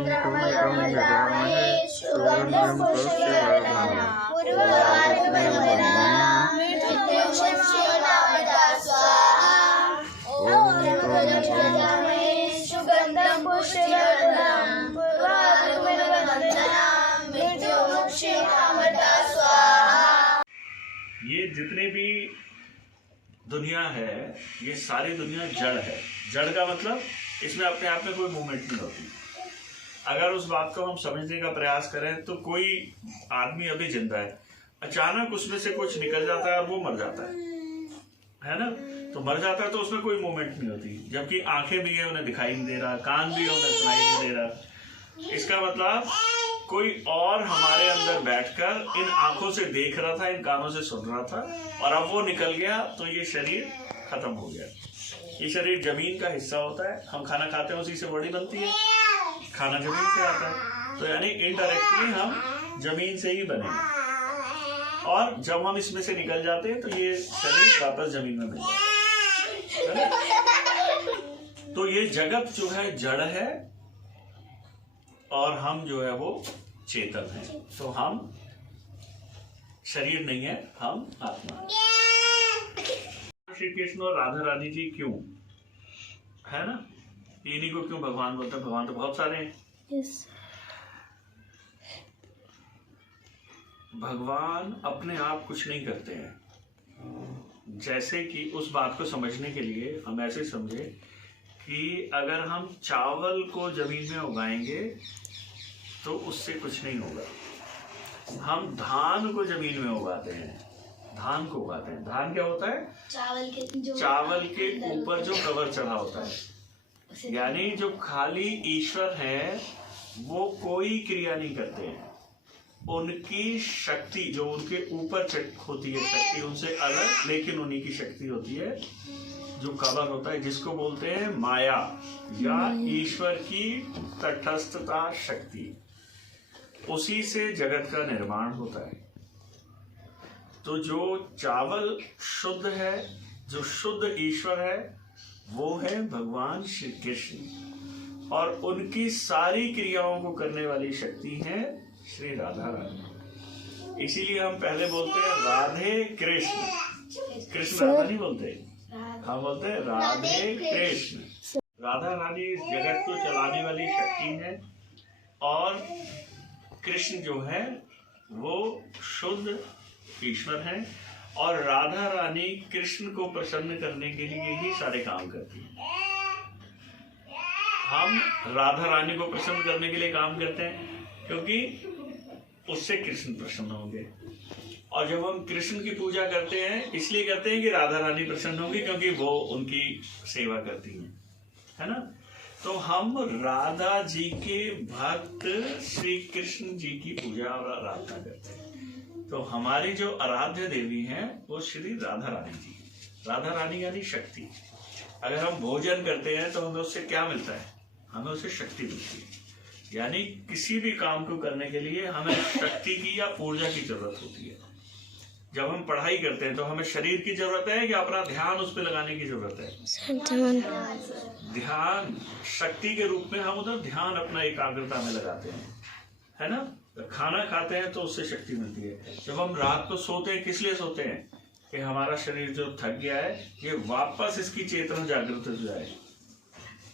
कुमकुम विद्महे सुगन्धं पुष्टिवर्धनम् उर्वारुकमिव मृत्युंजयनामदा स्वाहा। ॐ विद्महे सुगन्धं पुष्टिवर्धनम् उर्वारुकमिव मृत्युंजयनामदा स्वाहा। ये जितने भी दुनिया है, ये सारी दुनिया जड़ है। जड़ का मतलब इसमें अपने आप में कोई मूवमेंट नहीं होती। अगर उस बात को हम समझने का प्रयास करें तो कोई आदमी अभी जिंदा है, अचानक उसमें से कुछ निकल जाता है और वो मर जाता है ना। तो मर जाता है तो उसमें कोई मूवमेंट नहीं होती, जबकि आंखें भी है उन्हें दिखाई नहीं दे रहा, कान भी है उन्हें सुनाई नहीं दे रहा। इसका मतलब कोई और हमारे अंदर बैठकर इन आंखों से देख रहा था, इन कानों से सुन रहा था, और अब वो निकल गया तो ये शरीर खत्म हो गया। ये शरीर जमीन का हिस्सा होता है, हम खाना खाते हैं उसी से बॉडी बनती है, खाना जमीन से आता है, तो यानी इनडायरेक्टली हम जमीन से ही बने। और जब हम इसमें से निकल जाते हैं तो ये शरीर वापस जमीन में मिल जाता है। तो ये जगत जो है जड़ है और हम जो है वो चेतन है। तो हम शरीर नहीं है, हम आत्मा। श्री कृष्ण और राधा रानी जी क्यों है ना, इन्हीं को क्यों भगवान बोलते हैं? भगवान तो बहुत सारे हैं। yes. भगवान अपने आप कुछ नहीं करते हैं। जैसे कि उस बात को समझने के लिए हम ऐसे समझे कि अगर हम चावल को जमीन में उगाएंगे तो उससे कुछ नहीं होगा। हम धान को जमीन में उगाते हैं, धान को उगाते हैं। धान क्या होता है? चावल के ऊपर जो कवर चढ़ा होता है, यानी जो खाली ईश्वर है वो कोई क्रिया नहीं करते हैं। उनकी शक्ति जो उनके ऊपर होती है, शक्ति उनसे अलग, लेकिन उन्हीं की शक्ति होती है जो कवर होता है, जिसको बोलते हैं माया या ईश्वर की तटस्थता शक्ति। उसी से जगत का निर्माण होता है। तो जो चावल शुद्ध है, जो शुद्ध ईश्वर है, वो है भगवान श्री कृष्ण, और उनकी सारी क्रियाओं को करने वाली शक्ति है श्री राधा रानी। इसीलिए हम पहले बोलते हैं राधे कृष्ण। कृष्ण राधा नहीं बोलते, हम बोलते हैं राधे कृष्ण। राधा रानी इस जगत को चलाने वाली शक्ति है, और कृष्ण जो है वो शुद्ध ईश्वर है, और राधा रानी कृष्ण को प्रसन्न करने के लिए ही सारे काम करती है। हम राधा रानी को प्रसन्न करने के लिए काम करते हैं क्योंकि उससे कृष्ण प्रसन्न होंगे, और जब हम कृष्ण की पूजा करते हैं इसलिए करते हैं कि राधा रानी प्रसन्न होंगी, क्योंकि वो उनकी सेवा करती हैं, है ना। तो हम राधा जी के भक्त श्री कृष्ण जी की पूजा और आराधना करते हैं। तो हमारी जो आराध्य देवी हैं वो श्री राधा रानी जी। राधा रानी यानी शक्ति। अगर हम भोजन करते हैं तो हमें उससे क्या मिलता है? हमें उससे शक्ति मिलती है। यानी किसी भी काम को करने के लिए हमें शक्ति की या ऊर्जा की जरूरत होती है। जब हम पढ़ाई करते हैं तो हमें शरीर की जरूरत है या अपना ध्यान उस पर लगाने की जरूरत है? ध्यान शक्ति के रूप में हम उधर ध्यान अपना एकाग्रता में लगाते हैं, है ना। खाना खाते हैं तो उससे शक्ति मिलती है। जब हम रात को सोते हैं किस लिए सोते हैं? कि हमारा शरीर जो थक गया है ये वापस इसकी चेतना जागृत हो जाए।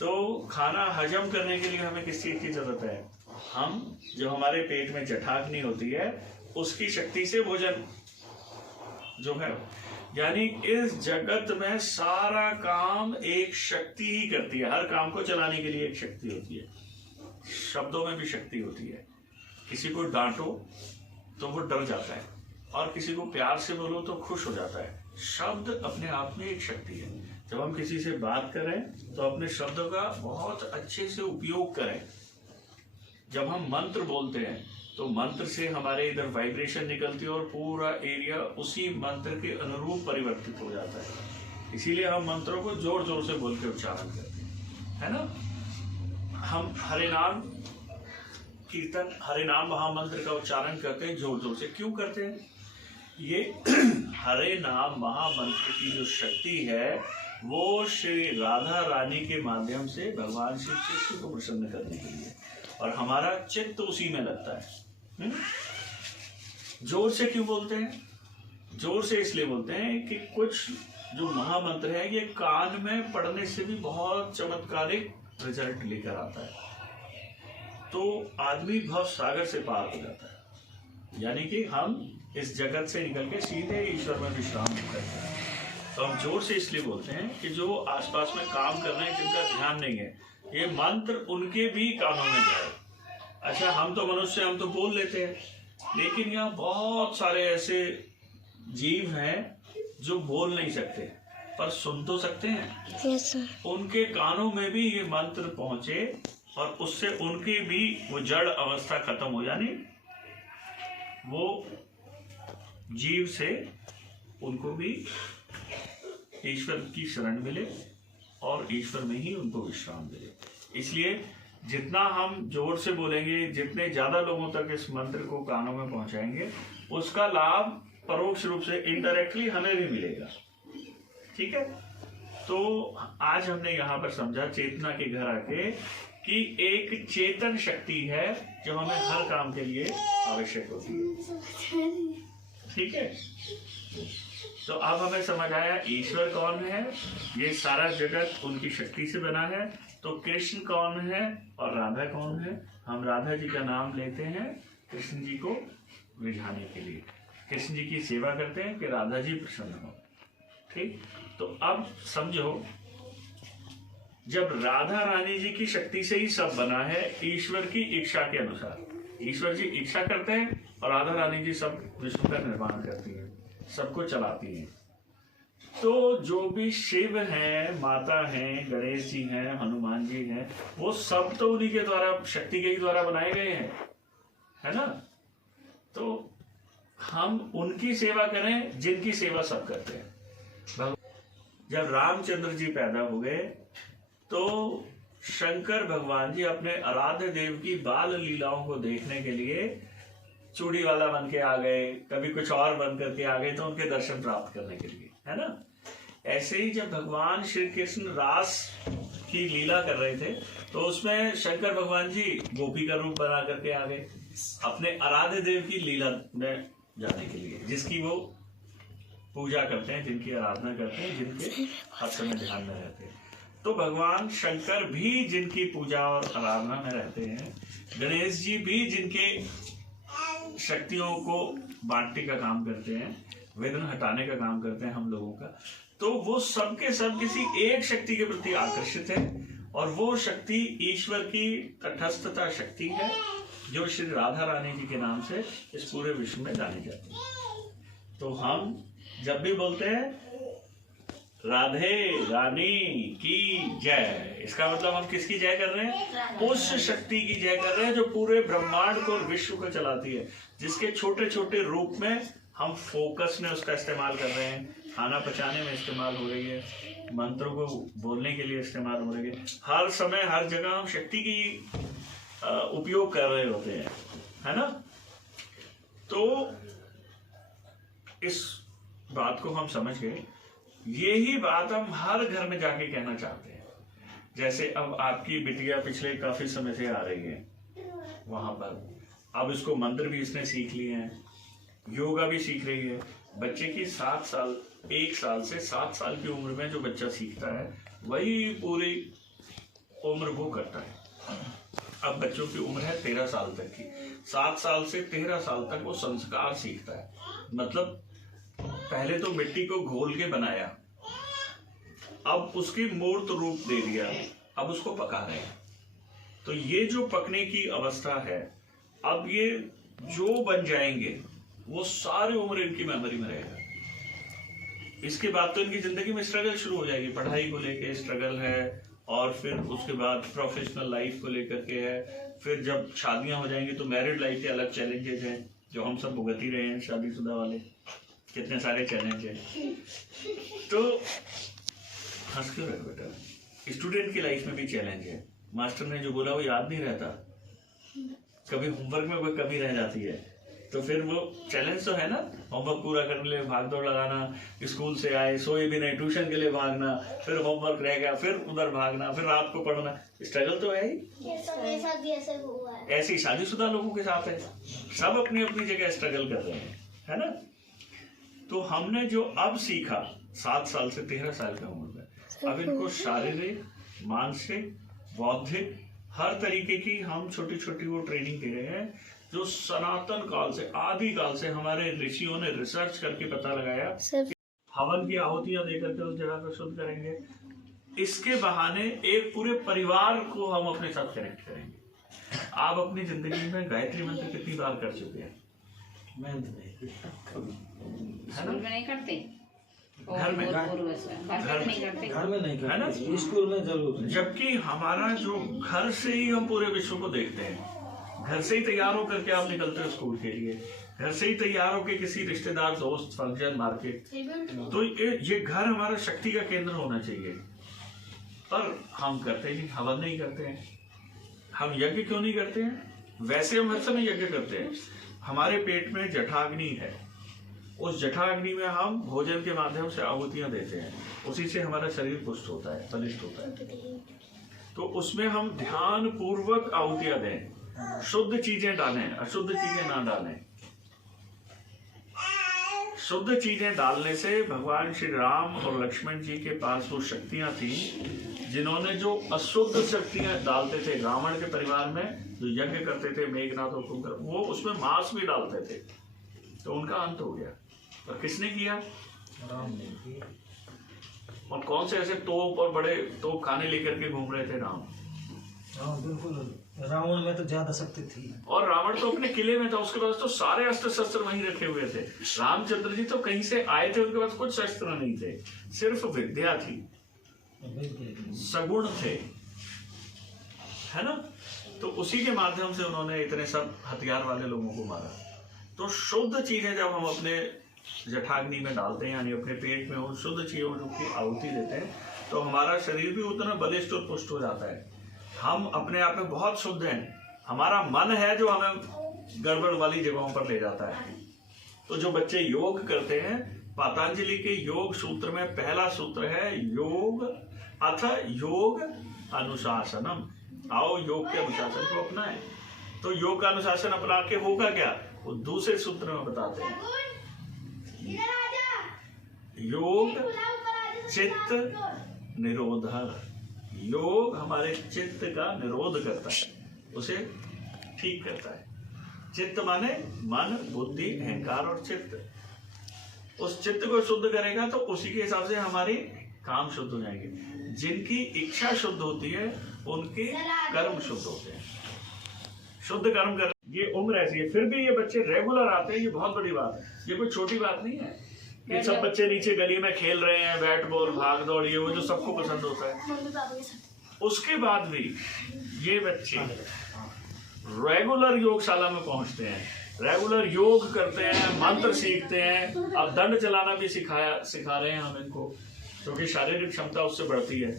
तो खाना हजम करने के लिए हमें किस चीज की जरूरत है? हम जो हमारे पेट में जठाग्नि होती है उसकी शक्ति से भोजन जो है, यानी इस जगत में सारा काम एक शक्ति ही करती है। हर काम को चलाने के लिए एक शक्ति होती है। शब्दों में भी शक्ति होती है। किसी को डांटो तो वो डर जाता है, और किसी को प्यार से बोलो तो खुश हो जाता है। शब्द अपने आप में एक शक्ति है। जब हम किसी से बात करें तो अपने शब्दों का बहुत अच्छे से उपयोग करें। जब हम मंत्र बोलते हैं तो मंत्र से हमारे इधर वाइब्रेशन निकलती है और पूरा एरिया उसी मंत्र के अनुरूप परिवर्तित हो जाता है। इसीलिए हम मंत्रों को जोर जोर से बोल के उच्चारण करते हैं, है ना। हम हरे नाम कीर्तन, हरे नाम महामंत्र का उच्चारण करते हैं जोर जोर से। क्यों करते हैं? ये हरे नाम महामंत्र की जो शक्ति है वो श्री राधा रानी के माध्यम से भगवान श्री कृष्ण को प्रसन्न करने के लिए। और हमारा चित्त उसी में लगता है। जोर से क्यों बोलते हैं? जोर से इसलिए बोलते हैं कि कुछ जो महामंत्र है ये कान में पढ़ने से भी बहुत चमत्कारिक रिजल्ट लेकर आता है, तो आदमी भव सागर से पार हो जाता है, यानी कि हम इस जगत से निकल के सीधे ईश्वर में विश्राम करते हैं। तो हम जोर से इसलिए बोलते हैं कि जो आसपास में काम कर रहे हैं जिनका ध्यान नहीं है, ये मंत्र उनके भी कानों में जाए। अच्छा, हम तो मनुष्य, हम तो बोल लेते हैं, लेकिन यहाँ बहुत सारे ऐसे जीव हैं जो बोल नहीं सकते पर सुन तो सकते हैं। Yes, sir. उनके कानों में भी ये मंत्र पहुंचे और उससे उनकी भी वो जड़ अवस्था खत्म हो, यानी वो जीव से उनको भी ईश्वर की शरण मिले और ईश्वर में ही उनको विश्राम मिले। इसलिए जितना हम जोर से बोलेंगे, जितने ज्यादा लोगों तक इस मंत्र को कानों में पहुंचाएंगे, उसका लाभ परोक्ष रूप से इनडायरेक्टली हमें भी मिलेगा। ठीक है, तो आज हमने यहाँ पर समझा चेतना के घर आके कि एक चेतन शक्ति है जो हमें हर काम के लिए आवश्यक होती है। ठीक है, तो अब हमें समझ आया ईश्वर कौन है, ये सारा जगत उनकी शक्ति से बना है। तो कृष्ण कौन है और राधा कौन है? हम राधा जी का नाम लेते हैं कृष्ण जी को रिझाने के लिए, कृष्ण जी की सेवा करते हैं कि राधा जी प्रसन्न हो। ठीक, तो अब समझो, जब राधा रानी जी की शक्ति से ही सब बना है, ईश्वर की इच्छा के अनुसार, ईश्वर जी इच्छा करते हैं और राधा रानी जी सब विश्व का निर्माण करती हैं, सबको चलाती हैं। तो जो भी शिव हैं, माता हैं, गणेश जी हैं, हनुमान जी हैं, वो सब तो उन्हीं के द्वारा, शक्ति के ही द्वारा बनाए गए हैं, है ना। तो हम उनकी सेवा करें जिनकी सेवा सब करते हैं। जब रामचंद्र जी पैदा हुए तो शंकर भगवान जी अपने आराध्य देव की बाल लीलाओं को देखने के लिए चूड़ी वाला बन के आ गए, कभी कुछ और बन करके आ गए, तो उनके दर्शन प्राप्त करने के लिए, है ना। ऐसे ही जब भगवान श्री कृष्ण रास की लीला कर रहे थे तो उसमें शंकर भगवान जी गोपी का रूप बना करके आ गए अपने आराध्य देव की लीला में जाने के लिए, जिसकी वो पूजा करते हैं, जिनकी आराधना करते हैं, जिनके हर समय ध्यान में रहते हैं। तो भगवान शंकर भी जिनकी पूजा और आराधना में रहते हैं, गणेश जी भी जिनके शक्तियों को बांटने का काम करते हैं, वेदन हटाने का काम करते हैं हम लोगों का, तो वो सबके सब किसी एक शक्ति के प्रति आकर्षित है और वो शक्ति ईश्वर की तटस्थता शक्ति है जो श्री राधा रानी जी के नाम से इस पूरे विश्व में जानी जाती है। तो हम जब भी बोलते हैं राधे रानी की जय, इसका मतलब हम किसकी जय कर रहे हैं? उस शक्ति की जय कर रहे हैं जो पूरे ब्रह्मांड को और विश्व को चलाती है, जिसके छोटे छोटे रूप में हम फोकस में उसका इस्तेमाल कर रहे हैं, खाना पचाने में इस्तेमाल हो रही है, मंत्रों को बोलने के लिए इस्तेमाल हो रही है, हर समय हर जगह हम शक्ति की उपयोग कर रहे होते हैं, है ना। तो इस बात को हम समझ गए, यही बात हम हर घर में जाके कहना चाहते हैं। जैसे अब आपकी बिटिया पिछले काफी समय से आ रही है वहां पर, अब इसको मंत्र भी इसने सीख लिए हैं, योगा भी सीख रही है। बच्चे की 7 साल, 1 साल से 7 साल की उम्र में जो बच्चा सीखता है वही पूरी उम्र वो करता है। अब बच्चों की उम्र है 13 साल तक की, 7 साल से 13 साल तक वो संस्कार सीखता है। मतलब पहले तो मिट्टी को घोल के बनाया, अब उसकी मूर्त रूप दे दिया, अब उसको पका रहे हैं। तो ये जो पकने की अवस्था है, अब ये जो बन जाएंगे वो सारी उम्र इनकी मेमोरी में रहेगा। इसके बाद तो इनकी जिंदगी में स्ट्रगल शुरू हो जाएगी, पढ़ाई को लेके स्ट्रगल है, और फिर उसके बाद प्रोफेशनल लाइफ को लेकर के है, फिर जब शादियां हो जाएंगी तो मैरिड लाइफ के अलग चैलेंजेस हैं जो हम सब भुगत ही रहे हैं, शादीशुदा वाले कितने सारे चैलेंज हैं। तो हंस क्यों रहे बेटा, स्टूडेंट की लाइफ में भी चैलेंज है, मास्टर ने जो बोला वो याद नहीं रहता, कभी होमवर्क में कोई कमी रह जाती है, तो फिर वो चैलेंज तो है ना, होमवर्क पूरा करने के लिए भाग दौड़ लगाना, स्कूल से आए सोए भी नहीं, ट्यूशन के लिए भागना, फिर होमवर्क रह गया, फिर उधर भागना, फिर रात को पढ़ना, स्ट्रगल तो है ही। ये सब मेरे साथ भी ऐसे हुआ है। ऐसी शादीशुदा लोगों के साथ है, सब अपनी अपनी जगह स्ट्रगल कर रहे हैं, है ना। तो हमने जो अब सीखा 7 साल से 13 साल की उम्र में, अब इनको शारीरिक, मानसिक, बौद्धिक हर तरीके की हम छोटी छोटी वो ट्रेनिंग दे रहे हैं, जो सनातन काल से, आदि काल से हमारे ऋषियों ने रिसर्च करके पता लगाया। हवन की आहुतियां देकर के उस जगह को शुद्ध करेंगे, इसके बहाने एक पूरे परिवार को हम अपने साथ कनेक्ट करेंगे। आप अपनी जिंदगी में गायत्री मंत्र कितनी बार कर चुके हैं? मैं है ना? नहीं करते, घर में नहीं करते, घर में नहीं है ना? करते, स्कूल में जरूर। जबकि हमारा जो घर से ही हम पूरे विश्व को देखते हैं, घर से ही तैयार होकर के आप निकलते हो स्कूल के लिए, घर से ही तैयार होकर किसी रिश्तेदार, दोस्त, फंक्शन, मार्केट, तो ये घर हमारा शक्ति का केंद्र होना चाहिए। पर हम करते ही नहीं, हवन नहीं करते हैं। हम यज्ञ क्यों नहीं करते हैं? वैसे हम हर समय यज्ञ करते हैं, हमारे पेट में जठाग्नि है, उस जठाग्नि में हम भोजन के माध्यम से आहुतियां देते हैं, उसी से हमारा शरीर पुष्ट होता है, बलिष्ठ होता है। तो उसमें हम ध्यान पूर्वक आहुतियां दें, शुद्ध चीजें डालें, अशुद्ध चीजें ना डालें। शुद्ध चीजें डालने से भगवान श्री राम और लक्ष्मण जी के पास वो शक्तियां थी, जिन्होंने जो अशुद्ध शक्तियां डालते थे रावण के परिवार में, जो यज्ञ करते थे मेघनाथ और कुंभकर्ण, वो उसमें मांस भी डालते थे, तो उनका अंत हो गया। और किसने किया? राम ने किया। और कौन से ऐसे तोप और बड़े तोप खाने लेकर के घूम रहे थे राम? हाँ बिल्कुल, रावण में तो ज्यादा शक्ति थी। और रावण तो अपने किले में था, उसके पास तो सारे अस्त्र शस्त्र वहीं रखे हुए थे। रामचंद्र जी तो कहीं से आए थे, उनके पास कुछ शस्त्र नहीं थे, सिर्फ विद्या थी, सगुण थे, है ना। तो उसी के माध्यम से उन्होंने इतने सब हथियार वाले लोगों को मारा। तो शुद्ध चीजें जब हम अपने जठाग्नि में डालते हैं, यानी अपने पेट में उन शुद्ध चीजों की आहुति देते हैं, तो हमारा शरीर भी उतना बलिष्ठ और पुष्ट हो जाता है। हम अपने आप में बहुत शुद्ध हैं, हमारा मन है जो हमें गड़बड़ वाली जगहों पर ले जाता है। तो जो बच्चे योग करते हैं, पतंजलि के योग सूत्र में पहला सूत्र है योग अथ योग अनुशासनम। आओ योग के अनुशासन को अपनाएं। तो योग का अनुशासन अपना के होगा क्या, वो दूसरे सूत्र में बताते हैं। योग चित्त निरोध, योग हमारे चित्त का निरोध करता है, उसे ठीक करता है। चित्त माने मन, बुद्धि, अहंकार और चित्त। उस चित्त को शुद्ध करेगा तो उसी के हिसाब से हमारे काम शुद्ध हो जाएंगे। जिनकी इच्छा शुद्ध होती है उनके कर्म शुद्ध होते हैं। शुद्ध कर्म कर, ये उम्र ऐसी है, फिर भी ये बच्चे रेगुलर आते हैं, ये बहुत बड़ी बात है, ये कोई छोटी बात नहीं है। ये सब बच्चे नीचे गली में खेल रहे हैं, बैट बॉल, भाग दौड़, ये वो जो सबको पसंद होता है, उसके बाद भी ये बच्चे रेगुलर योगशाला में पहुंचते हैं, रेगुलर योग करते हैं, मंत्र सीखते हैं। अब दंड चलाना भी सिखा रहे हैं हम इनको, क्योंकि शारीरिक क्षमता उससे बढ़ती है,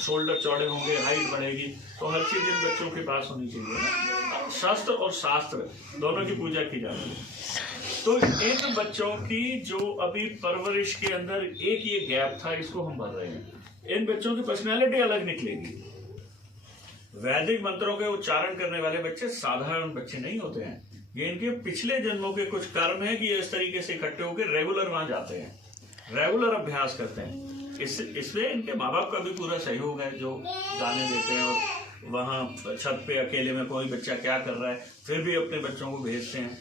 शोल्डर चौड़े होंगे, हाइट बढ़ेगी, तो हर चीज इन बच्चों के पास होनी चाहिए। शस्त्र और शास्त्र दोनों की पूजा की जाती है। तो इन बच्चों की जो अभी परवरिश के अंदर एक ये गैप था, इसको हम भर रहे हैं। इन बच्चों की पर्सनैलिटी अलग निकलेगी। वैदिक मंत्रों के उच्चारण करने वाले बच्चे साधारण बच्चे नहीं होते हैं, ये इनके पिछले जन्मों के कुछ कर्म है कि इस तरीके से इकट्ठे होकर रेगुलर वहां जाते हैं, रेगुलर अभ्यास करते हैं। इसमें इनके माँ बाप का भी पूरा सहयोग है, जो गाने देते हैं और वहाँ छत पे अकेले में कोई बच्चा क्या कर रहा है फिर भी अपने बच्चों को भेजते हैं।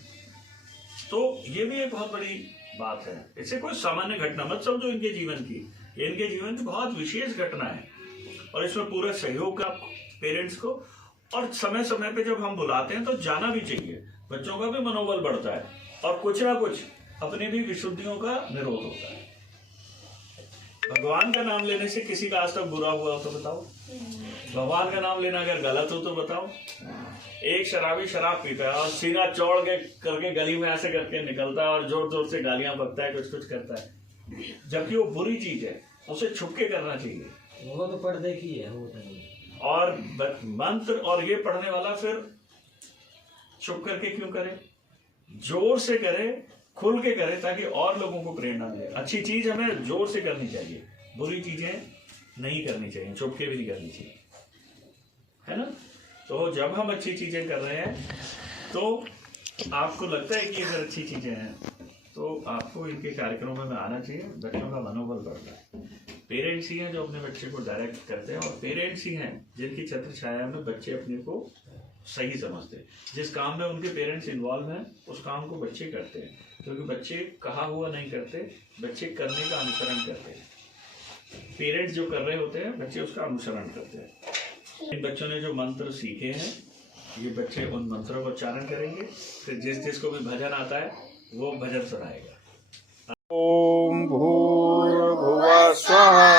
तो ये भी एक बहुत बड़ी बात है। इसे कोई सामान्य घटना मत समझो इनके जीवन की, इनके जीवन की बहुत विशेष घटना है और इसमें पूरा सहयोग का पेरेंट्स को। और समय समय पे जब हम बुलाते हैं तो जाना भी चाहिए, बच्चों का भी मनोबल बढ़ता है और कुछ ना कुछ अपनी भी विशुद्धियों का निरोध होता है। भगवान का नाम लेने से किसी का आज तक बुरा हुआ हो तो बताओ? भगवान का नाम लेना अगर गलत हो तो बताओ? एक शराबी शराब पीता है और सीना चौड़ के करके गली में ऐसे करके निकलता है और जोर जोर से गालियां बकता है, कुछ कुछ करता है, जबकि वो बुरी चीज है, उसे छुप के करना चाहिए। वो तो पर्दे की है, वो नहीं। और मंत्र और ये पढ़ने वाला फिर छुप करके क्यों करे? जोर से करे, खुल के करे, ताकि और लोगों को प्रेरणा मिले। अच्छी चीज हमें जोर से करनी चाहिए, बुरी चीजें नहीं करनी चाहिए, चुपके भी नहीं करनी चाहिए, है ना। तो जब हम अच्छी चीजें कर रहे हैं तो आपको लगता है कि अगर अच्छी चीजें हैं तो आपको इनके कार्यक्रमों में आना चाहिए। बच्चों का मनोबल बढ़ता है। पेरेंट्स ही हैं जो अपने बच्चे को डायरेक्ट करते हैं, और पेरेंट्स ही हैं जिनकी छत्र छाया में बच्चे अपने को सही समझते हैं। जिस काम में उनके पेरेंट्स इन्वॉल्व हैं उस काम को बच्चे करते हैं, क्योंकि बच्चे कहा हुआ नहीं करते, बच्चे करने का अनुसरण करते हैं। पेरेंट्स जो कर रहे होते हैं बच्चे उसका अनुसरण करते हैं। इन बच्चों ने जो मंत्र सीखे हैं, ये बच्चे उन मंत्रों का उच्चारण करेंगे। फिर जिस जिसको भी भजन आता है वो भजन सुनाएगा। ओम भूर्भुवः स्वः